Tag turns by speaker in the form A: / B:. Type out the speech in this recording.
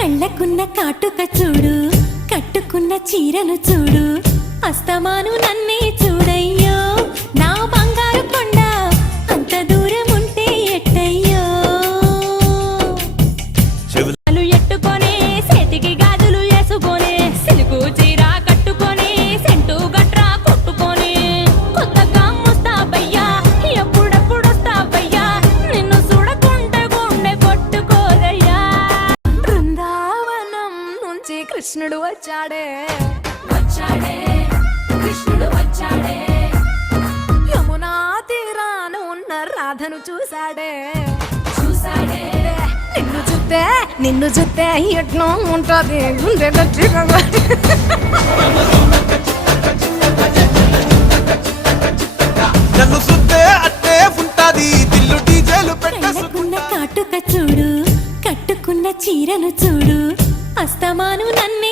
A: కళ్ళకున్న కాటుక చూడు, కట్టుకున్న చీరను చూడు, అస్తమాను నన్నే చూడయ్యో నా బంగారు కొండ, అంత దూరం ఉంటే ఎట్టయ్యో. చెవులు ఎట్టుకొని చేతికి గాజులు వేసుకొని, సిలుకు చీర కట్టుకొని, సెంటు గట్రా కొట్టుకొని, కొత్తగా ముస్తాబయ్యా ఎప్పుడెప్పుడు వస్తావయ్యా, నిన్ను చూడకుంటే గుండె కొట్టుకోదయ్యా. బృందావనం నుంచి కృష్ణుడు వచ్చాడే వచ్చాడే, కృష్ణుడు వచ్చాడే. యమునా తీరాన ఉన్న రాధను చూశాడే చూశాడే. నిన్ను చూస్తే ఎట్లా ఉంటుంది గుండె గట్టిగా.
B: నన్ను చూస్తే అట్టే ఉంటాది దిల్లు డీజేలు
A: కళ్ళకున్న కాటుక చూడు, కట్టుకున్న చీరను చూడు, అస్తమాను నన్నే